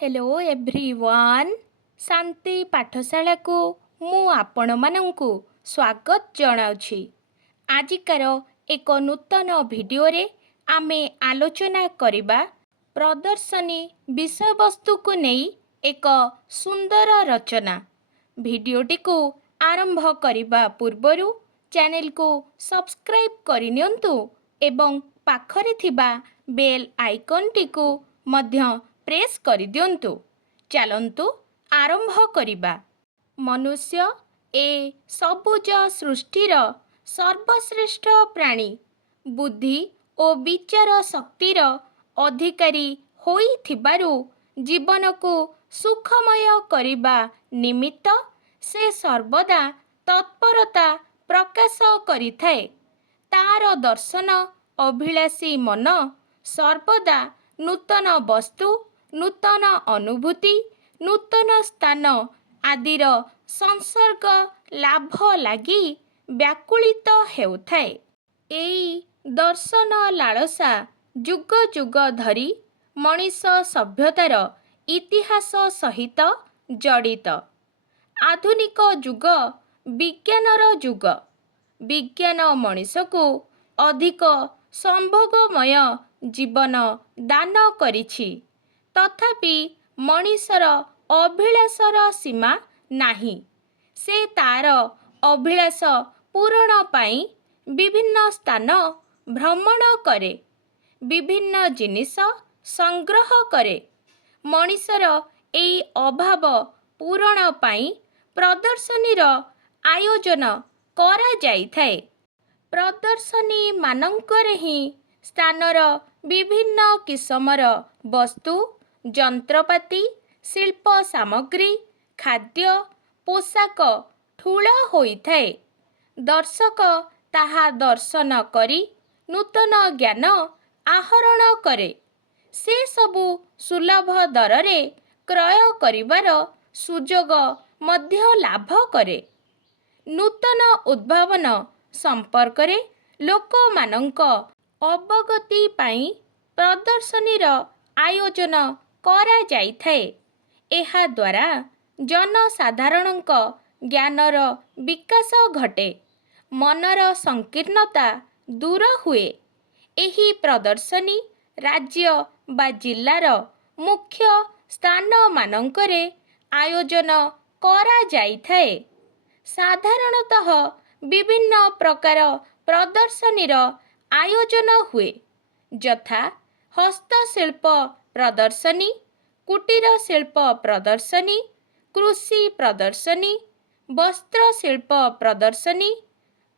Hello everyone शांति पाठशाला को मु आपण मानंकु स्वागत जनाउछि। आजिकार एक नूतन भिडियो रे आमे आलोचना करिबा प्रदर्शनी विषय वस्तु को नेई एक सुंदर रचना। भिडियोटी को आरंभ करिबा पूर्वरु चैनल को सब्सक्राइब करिनियंतु एवं पाखरे थिबा बेल आइकन टी को मध्य प्रेस करि दियंतु। चलंतु आरंभ करिबा। मनुष्य ए सबुज सृष्टिर सर्वश्रेष्ठ प्राणी। बुद्धि ओ विचार शक्तिर अधिकारी होई थिबारु जीवन को सुखमय करिबा निमित्त से सर्वदा तत्परता प्रकाश करिथाए। तार दर्शन अभिलाषी मन सर्वदा नूतन वस्तु, नूतन अनुभूति, नूतन स्थान आदिर संसर्ग लाभ लागि व्याकुलित हेउथाए। एई दर्शन लालसा जुग जुग धरी मनीष सभ्यतार इतिहास सहित जड़ित। आधुनिक युग विज्ञानर युग। विज्ञान मनीष को अधिक संभोगमय जीवन दान करिछि, तथापि मनीषर अभिलाषर सीमा नाही। से तार अभिलाष पूरण पाई विभिन्न स्थान भ्रमण करे, विभिन्न जिनिस संग्रह करे। मनीषर एई अभाव पूरण पाई प्रदर्शनीर आयोजन करा जाइथाए। प्रदर्शनी मानंकरे ही स्थानर विभिन्न किसमर वस्तु, यंत्रपाति, शिल्प सामग्री, खाद्य, पोशाक ठूल होइथाए। दर्शक ताहा दर्शन करी नूतन ज्ञान आहरण करे। से सबु सुलभ दररे क्रय करिबार सुजोग मध्य लाभ करे। नूतन उद्भावन संपर्करे लोकमानंक अवगति पाई प्रदर्शनीर आयोजन करा जाइथाए। एहा द्वारा जनसाधारणक ज्ञानर विकास घटे, मनर संकीर्णता दूर हुए। एही प्रदर्शनी राज्य बा जिल्लार मुख्य स्थान मानंकरे आयोजन करा जाइथाए। साधारणतः विभिन्न प्रकार प्रदर्शनीर आयोजन हुए, यथा हस्तशिल्प प्रदर्शनी, कुटीर शिल्प प्रदर्शनी, कृषि प्रदर्शनी, वस्त्रशिल्प प्रदर्शनी,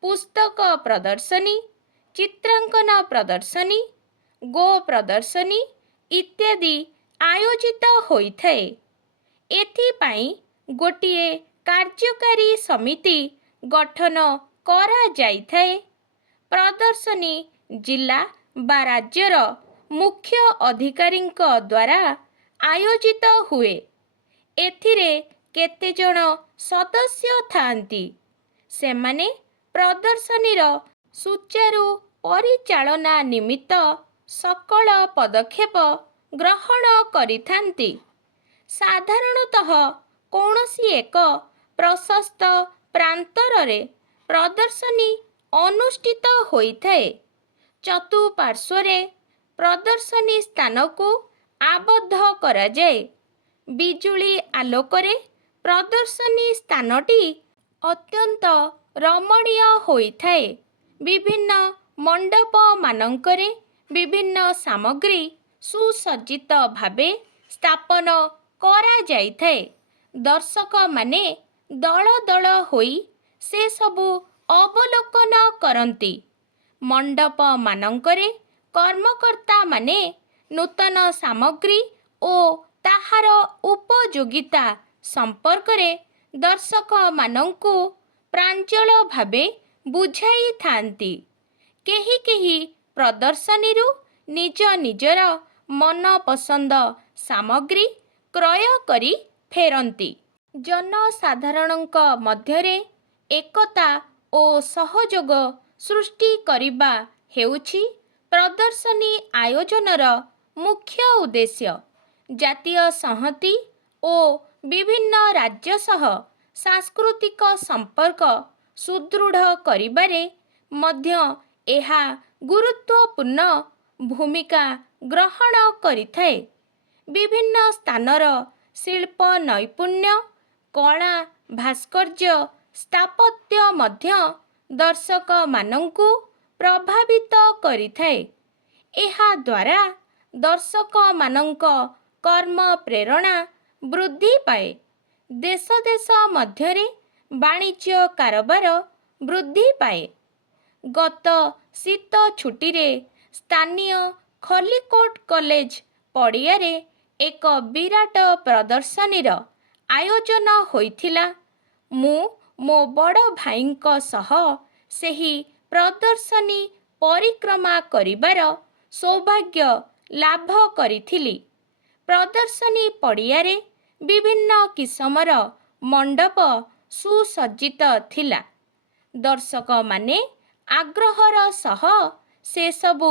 पुस्तक प्रदर्शनी, चित्रांकन प्रदर्शनी, गो प्रदर्शनी इत्यादि आयोजित होइथाए। एथिपाई गोटिए कार्यकारी समिति गठन करा जाइथाए। प्रदर्शनी जिला बा राज्यर मुख्य अधिकारींक द्वारा आयोजित हुए। एथिरे केते जण सदस्य थांती। सेमाने प्रदर्शनीर सुचारू परिचालना निमित्त सकल पदक्षेप ग्रहण करिथांती। साधारणतः कौनसी एक प्रशस्त प्रांतरे प्रदर्शनी अनुष्ठित होइथाए। चतुपार्श्वरे प्रदर्शनी स्थान को आबद्ध करा जाए। बिजुली आलोकरे प्रदर्शनी स्थानटी अत्यंत रमणीय होइथाए। विभिन्न मंडप मानंकरे विभिन्न सामग्री सुसज्जित भावे स्थापन करा जाइथाए। दर्शक माने दल दल होई से सबु अवलोकन करंती। मंडप मानंकरे कर्मकर्ता माने नूतन सामग्री ओ ताहार उपयोगिता संपर्करे दर्शक मानंकु प्रांजल भावे बुझाई थांती। केही केही प्रदर्शनीरु निज निजर मन पसंद सामग्री क्रय करी फेरंती। जनसाधारणଙ୍କ ମଧ୍ୟରେ एकता ଓ सहयोग सृष्टि करिबा हेउछि प्रदर्शनी आयोजनर मुख्य उद्देश्य। ଜାତୀୟ ସଂହତି ଓ ବିଭିନ୍ନ ରାଜ୍ୟ ସହ ସାଂସ୍କୃତିକ ସମ୍ପର୍କ ସୁଦୃଢ଼ କରିବାରେ ମଧ୍ୟ ଏହା ଗୁରୁତ୍ୱପୂର୍ଣ୍ଣ ଭୂମିକା ଗ୍ରହଣ କରିଥାଏ। ବିଭିନ୍ନ ସ୍ଥାନର ଶିଳ୍ପ ନୈପୁଣ୍ୟ, କଳା, ଭାସ୍କର୍ଯ୍ୟ, ସ୍ଥାପତ୍ୟ ମଧ୍ୟ ଦର୍ଶକମାନଙ୍କୁ ପ୍ରଭାବିତ କରିଥାଏ। ଏହା ଦ୍ୱାରା ଦର୍ଶକମାନଙ୍କ କର୍ମ ପ୍ରେରଣା ବୃଦ୍ଧି ପାଏ। ଦେଶ ଦେଶ ମଧ୍ୟରେ ବାଣିଜ୍ୟ କାରବାର ବୃଦ୍ଧି ପାଏ। ଗତ ଶୀତ ଛୁଟିରେ ସ୍ଥାନୀୟ ଖଲ୍ଲିକୋଟ କଲେଜ ପଡ଼ିଆରେ ଏକ ବିରାଟ ପ୍ରଦର୍ଶନୀର ଆୟୋଜନ ହୋଇଥିଲା। ମୁଁ ମୋ ବଡ଼ ଭାଇଙ୍କ ସହ ସେହି ପ୍ରଦର୍ଶନୀ ପରିକ୍ରମା କରିବାର ସୌଭାଗ୍ୟ ଲାଭ କରିଥିଲି। ପ୍ରଦର୍ଶନୀ ପଡ଼ିଆରେ ବିଭିନ୍ନ କିସମର ମଣ୍ଡପ ସୁସଜ୍ଜିତ ଥିଲା। ଦର୍ଶକମାନେ ଆଗ୍ରହର ସହ ସେସବୁ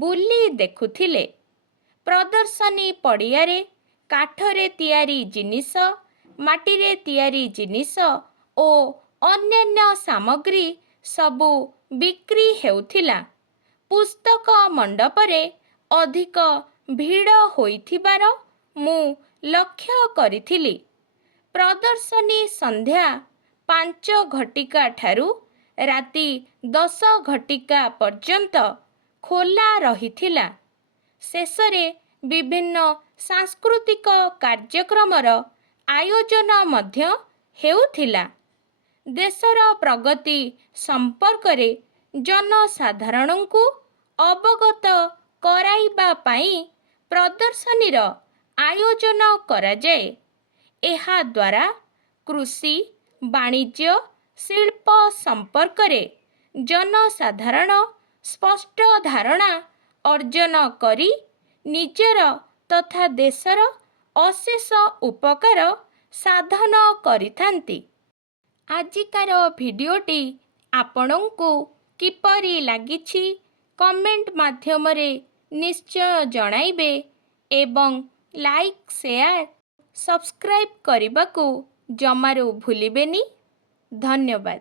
ବୁଲି ଦେଖୁଥିଲେ। ପ୍ରଦର୍ଶନୀ ପଡ଼ିଆରେ କାଠରେ ତିଆରି ଜିନିଷ, ମାଟିରେ ତିଆରି ଜିନିଷ ଓ ଅନ୍ୟାନ୍ୟ ସାମଗ୍ରୀ ସବୁ ବିକ୍ରି ହେଉଥିଲା। ପୁସ୍ତକ ମଣ୍ଡପରେ ଅଧିକ ଭିଡ଼ ହୋଇଥିବାର ମୁଁ ଲକ୍ଷ୍ୟ କରିଥିଲି। ପ୍ରଦର୍ଶନୀ ସନ୍ଧ୍ୟା 5 ଘଟିକା ଠାରୁ ରାତି 10 ଘଟିକା ପର୍ଯ୍ୟନ୍ତ ଖୋଲା ରହିଥିଲା। ଶେଷରେ ବିଭିନ୍ନ ସାଂସ୍କୃତିକ କାର୍ଯ୍ୟକ୍ରମର ଆୟୋଜନ ମଧ୍ୟ ହେଉଥିଲା। ଦେଶର ପ୍ରଗତି ସମ୍ପର୍କରେ ଜନସାଧାରଣଙ୍କୁ ଅବଗତ କରାଇବା ପାଇଁ ପ୍ରଦର୍ଶନୀର ଆୟୋଜନ କରାଯାଏ। ଏହା ଦ୍ୱାରା କୃଷି, ବାଣିଜ୍ୟ, ଶିଳ୍ପ ସମ୍ପର୍କରେ ଜନସାଧାରଣ ସ୍ପଷ୍ଟ ଧାରଣା ଅର୍ଜନ କରି ନିଜର ତଥା ଦେଶର ଅଶେଷ ଉପକାର ସାଧନ କରିଥାନ୍ତି। ଆଜିକାର ଭିଡ଼ିଓଟି ଆପଣଙ୍କୁ କିପରି ଲାଗିଛି କମେଣ୍ଟ ମାଧ୍ୟମରେ ନିଶ୍ଚୟ ଜଣାଇବେ ଏବଂ ଲାଇକ୍, ସେୟାର, ସବସ୍କ୍ରାଇବ୍ କରିବାକୁ ଜମାରୁ ଭୁଲିବେନି। ଧନ୍ୟବାଦ।